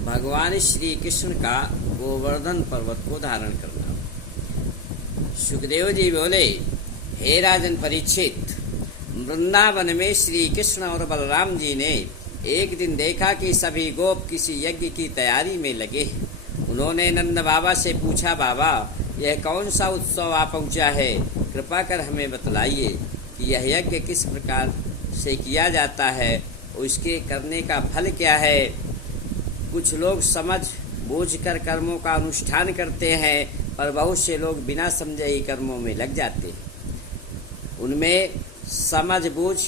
भगवान श्री कृष्ण का गोवर्धन पर्वत को धारण करना। सुखदेव जी बोले, हे राजन परीक्षित, वृंदावन में श्री कृष्ण और बलराम जी ने एक दिन देखा कि सभी गोप किसी यज्ञ की तैयारी में लगे। उन्होंने नंद बाबा से पूछा, बाबा यह कौन सा उत्सव आ पहुँचा है, कृपा कर हमें बतलाइए कि यह यज्ञ किस प्रकार से किया जाता है, उसके करने का फल क्या है। कुछ लोग समझ बूझ कर कर्मों का अनुष्ठान करते हैं, पर बहुत से लोग बिना समझे ही कर्मों में लग जाते हैं। उनमें समझ बूझ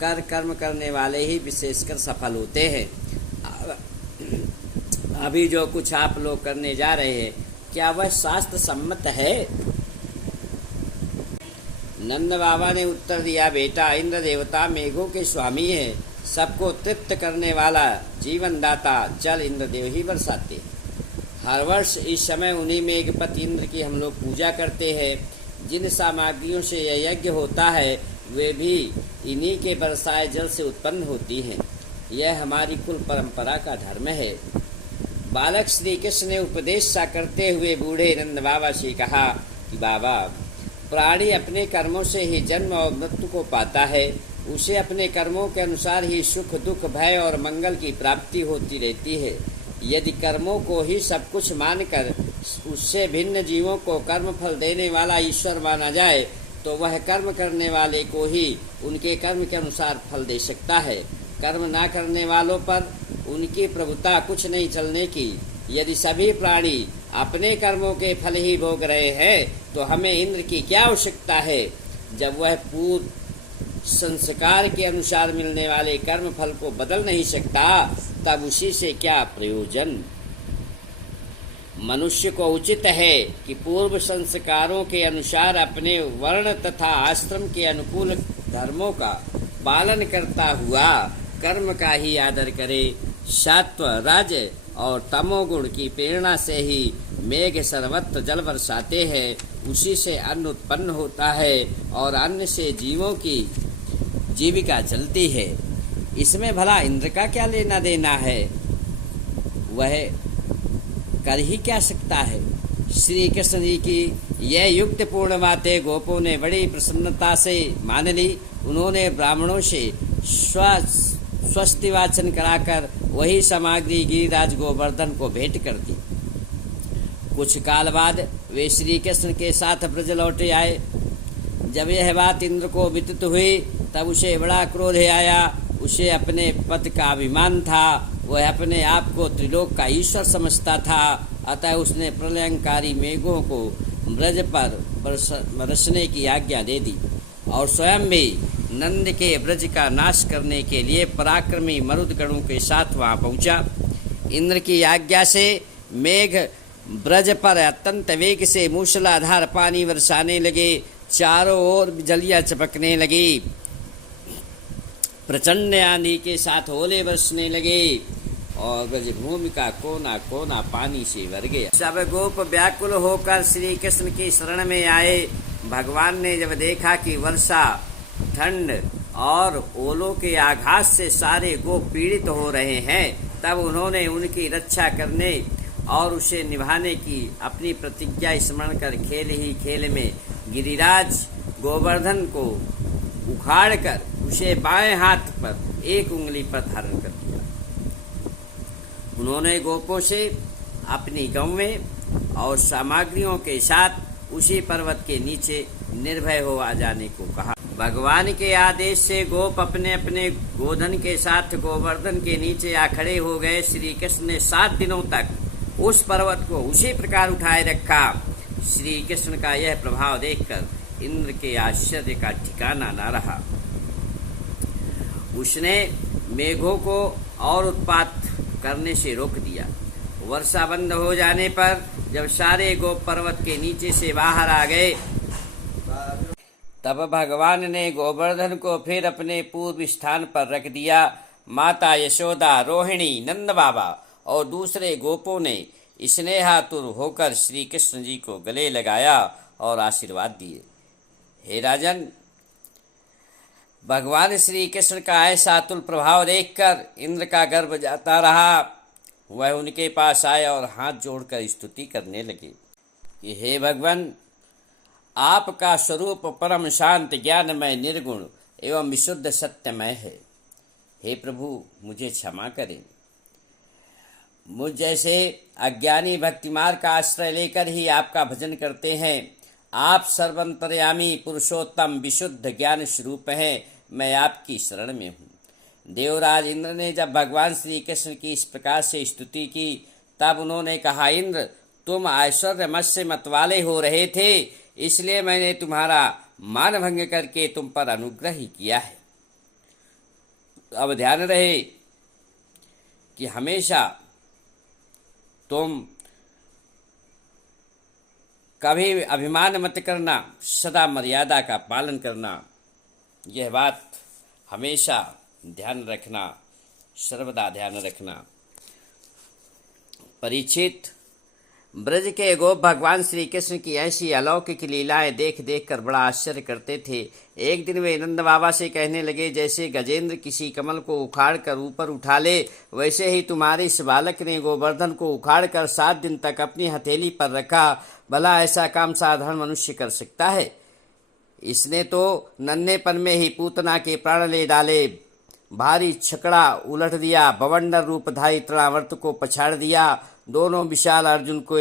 कर कर्म करने वाले ही विशेषकर सफल होते हैं। अभी जो कुछ आप लोग करने जा रहे हैं, क्या वह शास्त्र सम्मत है? नंद बाबा ने उत्तर दिया, बेटा, इंद्र देवता मेघों के स्वामी है, सबको तृप्त करने वाला जीवन दाता जल इंद्रदेव ही बरसाते। हर वर्ष इस समय उन्हीं मेघपति इंद्र की हम लोग पूजा करते हैं। जिन सामग्रियों से यह यज्ञ होता है वे भी इन्हीं के बरसाए जल से उत्पन्न होती हैं। यह हमारी कुल परंपरा का धर्म है। बालक श्री कृष्ण ने उपदेश सा करते हुए बूढ़े नंद बाबा से कहा कि बाबा, प्राणी अपने कर्मों से ही जन्म और मृत्यु को पाता है। उसे अपने कर्मों के अनुसार ही सुख दुख भय और मंगल की प्राप्ति होती रहती है। यदि कर्मों को ही सब कुछ मानकर उससे भिन्न जीवों को कर्म फल देने वाला ईश्वर माना जाए तो वह कर्म करने वाले को ही उनके कर्म के अनुसार फल दे सकता है। कर्म ना करने वालों पर उनकी प्रभुता कुछ नहीं चलने की। यदि सभी प्राणी अपने कर्मों के फल ही भोग रहे हैं तो हमें इंद्र की क्या आवश्यकता है। जब वह पूर्व संस्कार के अनुसार मिलने वाले कर्म फल को बदल नहीं सकता, तब उसी से क्या प्रयोजन। मनुष्य को उचित है कि पूर्व संस्कारों के अनुसार अपने वर्ण तथा आश्रम के अनुकूल धर्मों का पालन करता हुआ कर्म का ही आदर करे। सत्व रज और तमोगुण की प्रेरणा से ही मेघ सर्वत्र जल बरसाते हैं। उसी से अन्न उत्पन्न होता है और अन्न से जीवों की जीविका चलती है। इसमें भला इंद्र का क्या लेना देना है, वह कर ही क्या सकता है। श्री कृष्ण जी की यह युक्तिपूर्ण बातें गोपों ने बड़ी प्रसन्नता से मान ली। उन्होंने ब्राह्मणों से स्वस्ति वाचन कराकर वही सामग्री गिरिराज गोवर्धन को भेंट कर दी। कुछ काल बाद वे श्री कृष्ण के साथ ब्रज लौटे आए। जब यह बात इंद्र को विदित हुई तब उसे बड़ा क्रोध आया। उसे अपने पद का अभिमान था। वह अपने आप को त्रिलोक का ईश्वर समझता था। अतः उसने प्रलयंकारी मेघों को ब्रज पर बरसने की आज्ञा दे दी और स्वयं भी नंद के ब्रज का नाश करने के लिए पराक्रमी मरुदगणों के साथ वहां पहुंचा। इंद्र की आज्ञा से मेघ ब्रज पर अत्यंत वेग से मूसलाधार पानी बरसाने लगे। चारों ओर जलियां चपकने लगी। प्रचंड आंधी के साथ ओले बरसने लगे और ब्रजभूमि का कोना कोना पानी से भर गया। सब गोप व्याकुल होकर श्री कृष्ण की शरण में आए। भगवान ने जब देखा कि वर्षा, ठंड और ओलों के आघात से सारे गोप पीड़ित हो रहे हैं, तब उन्होंने उनकी रक्षा करने और उसे निभाने की अपनी प्रतिज्ञा स्मरण कर खेल ही खेल में गिरिराज गोवर्धन को उखाड़कर उसे बाएं हाथ पर एक उंगली पर धारण कर दिया। उन्होंने गोपों से अपनी गौवें और सामग्रियों के साथ उसी पर्वत के नीचे निर्भय हो आ जाने को कहा। भगवान के आदेश से गोप अपने अपने गोधन के साथ गोवर्धन के नीचे आ खड़े हो गए। श्री कृष्ण ने 7 दिनों तक उस पर्वत को उसी प्रकार उठाए रखा। श्री कृष्ण का यह प्रभाव देखकर इंद्र के आश्चर्य का ठिकाना न रहा। उसने मेघों को और उत्पात करने से रोक दिया। वर्षा बंद हो जाने पर जब सारे गोप पर्वत के नीचे से बाहर आ गए, तब भगवान ने गोवर्धन को फिर अपने पूर्व स्थान पर रख दिया। माता यशोदा, रोहिणी, नंद बाबा और दूसरे गोपों ने स्नेहातुर होकर श्री कृष्ण जी को गले लगाया और आशीर्वाद दिए। हे राजन, भगवान श्री कृष्ण का ऐसा अतुल प्रभाव देखकर इंद्र का गर्व जाता रहा। वह उनके पास आए और हाथ जोड़कर स्तुति करने लगे कि हे भगवान, आपका स्वरूप परम शांत, ज्ञानमय, निर्गुण एवं विशुद्ध सत्यमय है। हे प्रभु, मुझे क्षमा करें। मुझ जैसे अज्ञानी भक्ति मार्ग का आश्रय लेकर ही आपका भजन करते हैं। आप सर्वंतर्यामी, पुरुषोत्तम, विशुद्ध ज्ञान स्वरूप हैं। मैं आपकी शरण में हूँ। देवराज इंद्र ने जब भगवान श्री कृष्ण की इस प्रकार से स्तुति की, तब उन्होंने कहा, इंद्र, तुम ऐश्वर्य मत से मतवाले हो रहे थे, इसलिए मैंने तुम्हारा मानभंग करके तुम पर अनुग्रह ही किया है। अब ध्यान रहे कि हमेशा तुम कभी अभिमान मत करना, सदा मर्यादा का पालन करना। यह बात हमेशा ध्यान रखना, सर्वदा ध्यान रखना। परीक्षित, ब्रज के गोप भगवान श्री कृष्ण की ऐसी अलौकिक लीलाएं देख देख कर बड़ा आश्चर्य करते थे। एक दिन वे नंद बाबा से कहने लगे, जैसे गजेंद्र किसी कमल को उखाड़ कर ऊपर उठा ले, वैसे ही तुम्हारे इस बालक ने गोवर्धन को उखाड़ कर 7 दिन तक अपनी हथेली पर रखा। भला ऐसा काम साधारण मनुष्य कर सकता है? इसने तो नन्हेपन में ही पूतना के प्राण ले डाले, भारी छकड़ा उलट दिया, बवंडर रूपधारी तृणावर्त को पछाड़ दिया, दोनों विशाल अर्जुन को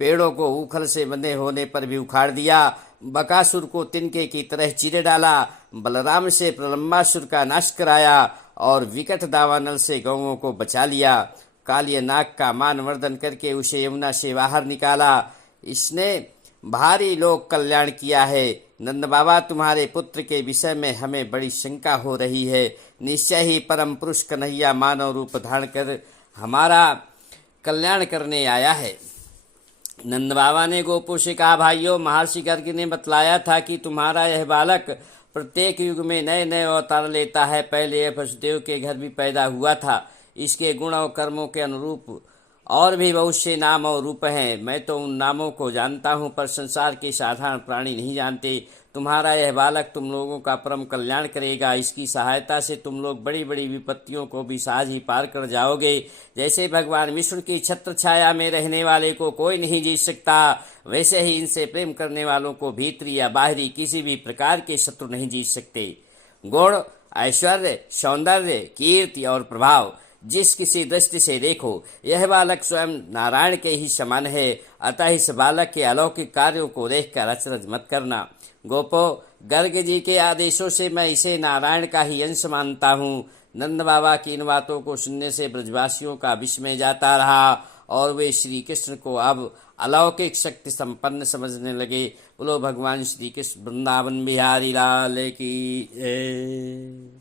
पेड़ों को उखल से बंधे होने पर भी उखाड़ दिया, बकासुर को तिनके की तरह चीरे डाला, बलराम से प्रलंबासुर का नाश कराया और विकट दावानल से गौओं को बचा लिया। कालिय नाग का मानवर्धन करके उसे यमुना से बाहर निकाला। इसने भारी लोक कल्याण किया है। नंद बाबा, तुम्हारे पुत्र के विषय में हमें बड़ी शंका हो रही है। निश्चय ही परम पुरुष कन्हैया मानव रूप धारण कर हमारा कल्याण करने आया है। नंद बाबा ने गोपों से कहा, भाइयों, महर्षि गर्ग ने बतलाया था कि तुम्हारा यह बालक प्रत्येक युग में नए नए अवतार लेता है। पहले यह वसुदेव के घर भी पैदा हुआ था। इसके गुण और कर्मों के अनुरूप और भी बहुत से नाम और रूप हैं। मैं तो उन नामों को जानता हूँ, पर संसार के साधारण प्राणी नहीं जानते। तुम्हारा यह बालक तुम लोगों का परम कल्याण करेगा। इसकी सहायता से तुम लोग बड़ी बड़ी विपत्तियों को भी सहज ही पार कर जाओगे। जैसे भगवान विष्णु की छत्र छाया में रहने वाले को कोई नहीं जीत सकता, वैसे ही इनसे प्रेम करने वालों को भीतरी या बाहरी किसी भी प्रकार के शत्रु नहीं जीत सकते। गुण, ऐश्वर्य, सौंदर्य, कीर्ति और प्रभाव जिस किसी दृष्टि से देखो, यह बालक स्वयं नारायण के ही समान है। अतः इस बालक के अलौकिक कार्यों को देखकर अचरज मत करना। गोपो, गर्ग जी के आदेशों से मैं इसे नारायण का ही अंश मानता हूँ। नंद बाबा की इन बातों को सुनने से ब्रजवासियों का विस्मय जाता रहा और वे श्री कृष्ण को अब अलौकिक शक्ति संपन्न समझने लगे। बोलो भगवान श्री कृष्ण वृंदावन बिहारी लाल की जय।